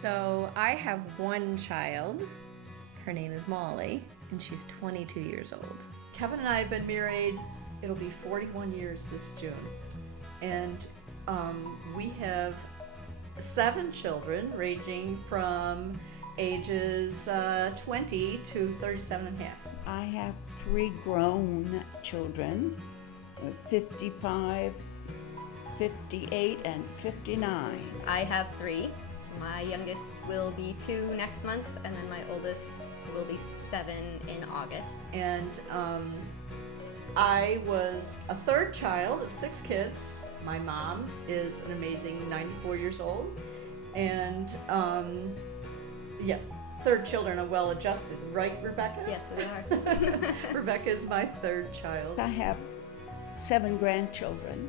So I have one child. Her name is Molly, and she's 22 years old. Kevin and I have been married, it'll be 41 years this June. And we have 7 children ranging from ages 20 to 37 and a half. I have 3 grown children, 55, 58, and 59. I have 3. My youngest will be 2 next month, and then my oldest will be 7 in August. And I was a 3rd child of 6 kids. My mom is an amazing 94 years old. And 3rd children are well adjusted, right, Rebecca? Yes, we are. Rebecca is my 3rd child. I have 7 grandchildren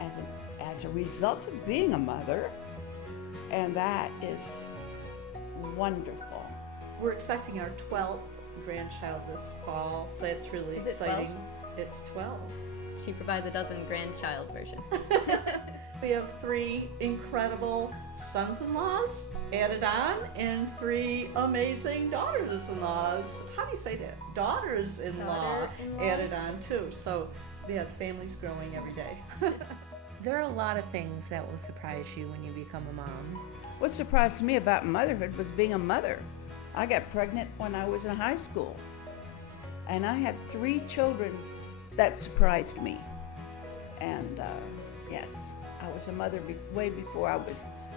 as a result of being a mother, and that is wonderful. We're expecting our 12th grandchild this fall, so that's really Is it exciting. 12? It's 12. She provides a dozen grandchild version. We have 3 incredible sons-in-laws added on and 3 amazing daughters-in-laws. How do you say that? Daughters-in-law added on too. So yeah, the family's growing every day. There are a lot of things that will surprise you when you become a mom. What surprised me about motherhood was being a mother. I got pregnant when I was in high school, and I had 3 children. That surprised me. And yes, I was a mother way before I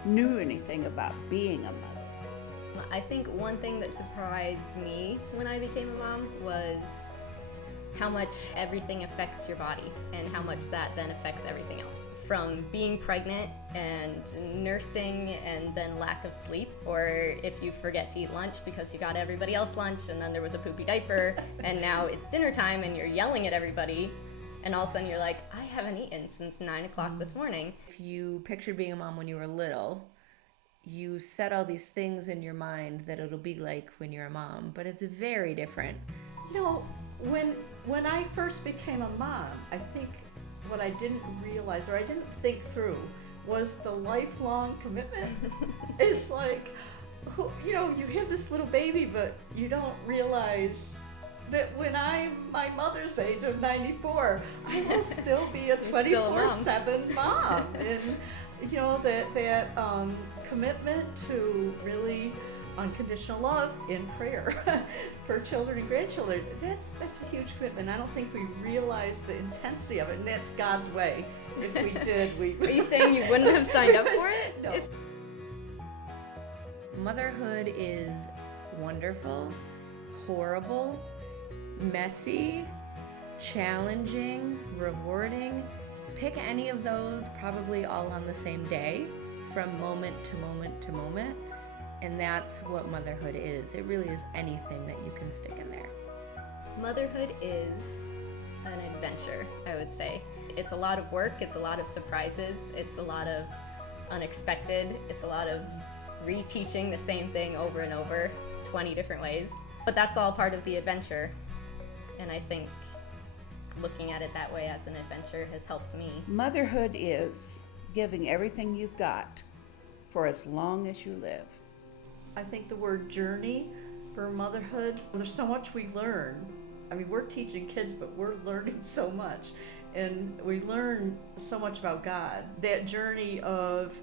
knew anything about being a mother. I think one thing that surprised me when I became a mom was how much everything affects your body and how much that then affects everything else. From being pregnant and nursing and then lack of sleep, or if you forget to eat lunch because you got everybody else lunch and then there was a poopy diaper and now it's dinner time and you're yelling at everybody and all of a sudden you're like, I haven't eaten since 9 o'clock this morning. If you pictured being a mom when you were little, you set all these things in your mind that it'll be like when you're a mom, but it's very different. You know, when I first became a mom, I think what I didn't realize or I didn't think through was the lifelong commitment. It's like, you know, you have this little baby, but you don't realize that when I'm my mother's age of 94, I will still be a 24/7 mom. And you know, that commitment to really unconditional love in prayer for children and grandchildren, that's a huge commitment. I don't think we realize the intensity of it, and that's God's way. If we did, we... Are you saying you wouldn't have signed up for it? No. Motherhood is wonderful, horrible, messy, challenging, rewarding. Pick any of those, probably all on the same day, from moment to moment to moment. And that's what motherhood is. It really is anything that you can stick in there. Motherhood is an adventure, I would say. It's a lot of work, it's a lot of surprises, it's a lot of unexpected, it's a lot of reteaching the same thing over and over, 20 different ways. But that's all part of the adventure. And I think looking at it that way as an adventure has helped me. Motherhood is giving everything you've got for as long as you live. I think the word journey for motherhood, there's so much we learn. I mean, we're teaching kids, but we're learning so much. And we learn so much about God. That journey of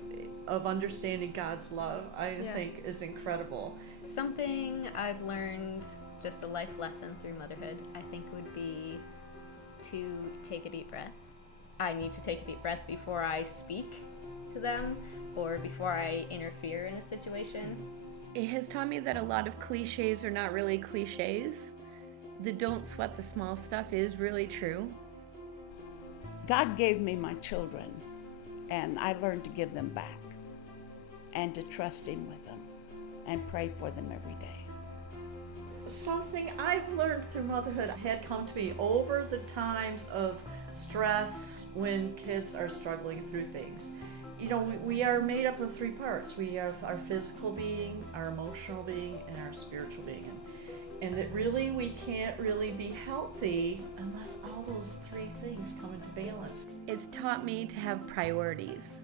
understanding God's love, I think, is incredible. Something I've learned, just a life lesson through motherhood, I think would be to take a deep breath. I need to take a deep breath before I speak to them or before I interfere in a situation. It has taught me that a lot of cliches are not really cliches. The don't sweat the small stuff is really true. God gave me my children, and I learned to give them back and to trust Him with them and pray for them every day. Something I've learned through motherhood had come to me over the times of stress when kids are struggling through things. You know, we are made up of 3 parts. We have our physical being, our emotional being, and our spiritual being. And that really we can't really be healthy unless all those 3 things come into balance. It's taught me to have priorities.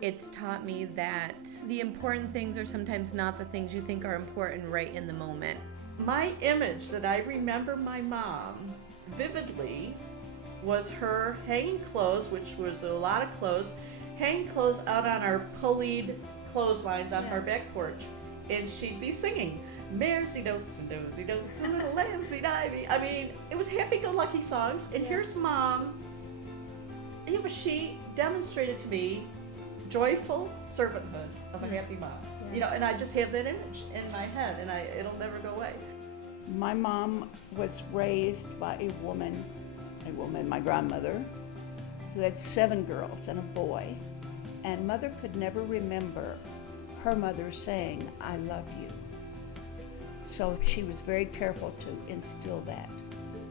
It's taught me that the important things are sometimes not the things you think are important right in the moment. My image that I remember my mom vividly was her hanging clothes, which was a lot of clothes, hanging clothes out on our pulleyed clotheslines on our back porch. And she'd be singing, Maresy notes and nosy notes, and little lambsy divey. I mean, it was happy-go-lucky songs. And here's Mom. Yeah, but she demonstrated to me joyful servanthood of a happy mom. You know, and I just have that image in my head, and it'll never go away. My mom was raised by a woman, my grandmother, who had 7 girls and a boy. And Mother could never remember her mother saying, I love you. So she was very careful to instill that.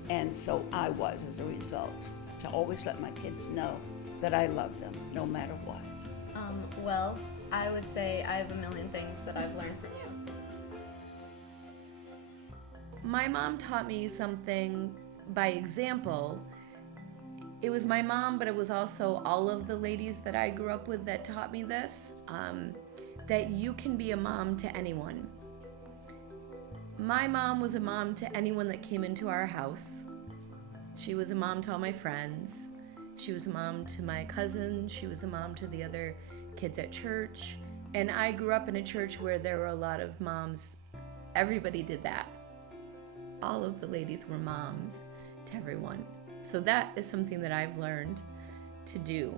And so I was, as a result, to always let my kids know that I love them no matter what. Well, I would say I have a million things that I've learned from you. My mom taught me something by example. It was my mom, but it was also all of the ladies that I grew up with that taught me this, that you can be a mom to anyone. My mom was a mom to anyone that came into our house. She was a mom to all my friends. She was a mom to my cousins. She was a mom to the other kids at church. And I grew up in a church where there were a lot of moms. Everybody did that. All of the ladies were moms to everyone. So that is something that I've learned to do.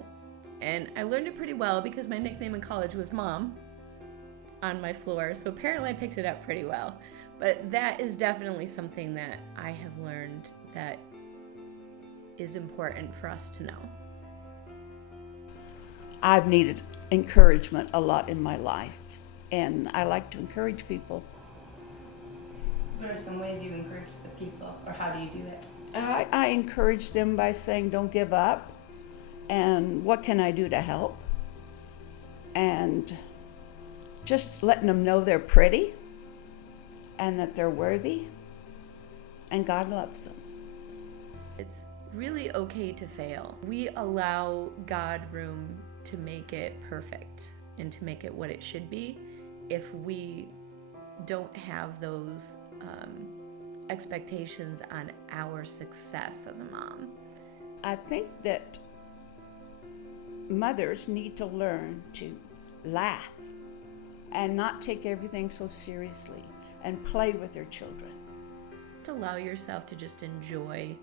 And I learned it pretty well because my nickname in college was Mom on my floor. So apparently I picked it up pretty well. But that is definitely something that I have learned that is important for us to know. I've needed encouragement a lot in my life, and I like to encourage people. What are some ways you've encouraged the people, or how do you do it? I encourage them by saying, don't give up, and what can I do to help? And just letting them know they're pretty, and that they're worthy, and God loves them. It's really okay to fail. We allow God room to make it perfect and to make it what it should be if we don't have those expectations on our success as a mom. I think that mothers need to learn to laugh and not take everything so seriously and play with their children. To allow yourself to just enjoy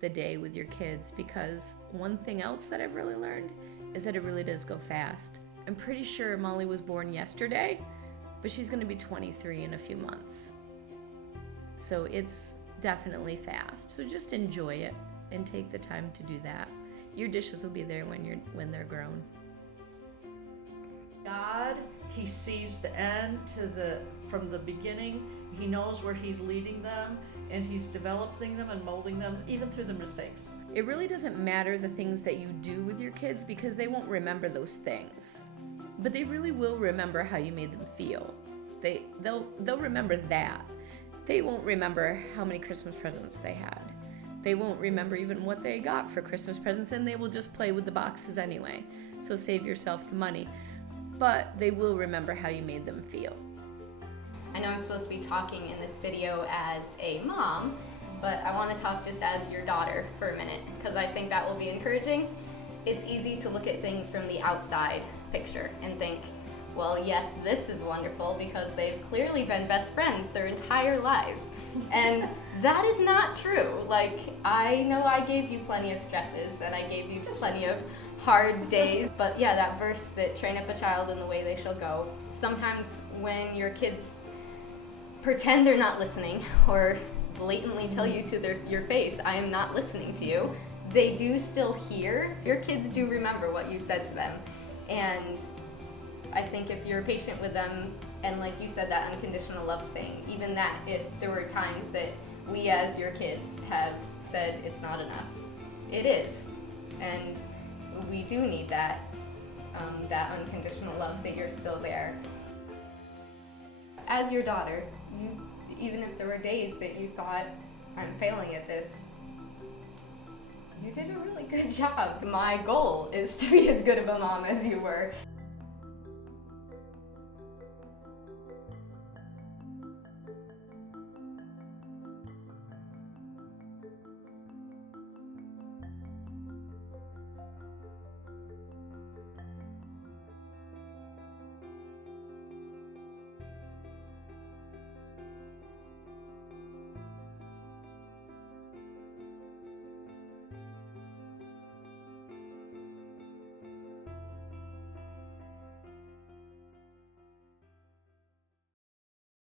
the day with your kids, because one thing else that I've really learned is that it really does go fast. I'm pretty sure Molly was born yesterday, but she's going to be 23 in a few months. So it's definitely fast. So just enjoy it and take the time to do that. Your dishes will be there when they're grown. God, He sees the end from the beginning. He knows where He's leading them, and He's developing them and molding them, even through the mistakes. It really doesn't matter the things that you do with your kids because they won't remember those things. But they really will remember how you made them feel. They'll remember that. They won't remember how many Christmas presents they had. They won't remember even what they got for Christmas presents, and they will just play with the boxes anyway. So save yourself the money. But they will remember how you made them feel. I know I'm supposed to be talking in this video as a mom, but I want to talk just as your daughter for a minute, because I think that will be encouraging. It's easy to look at things from the outside picture and think, well, yes, this is wonderful because they've clearly been best friends their entire lives. And that is not true. Like, I know I gave you plenty of stresses and I gave you plenty of hard days. But yeah, that verse that train up a child in the way they shall go. Sometimes when your kids pretend they're not listening or blatantly tell you to your face, I am not listening to you, they do still hear. Your kids do remember what you said to them. And I think if you're patient with them, and like you said, that unconditional love thing, even that, if there were times that we as your kids have said it's not enough, it is. And we do need that unconditional love, that you're still there. As your daughter, even if there were days that you thought, I'm failing at this, you did a really good job. My goal is to be as good of a mom as you were.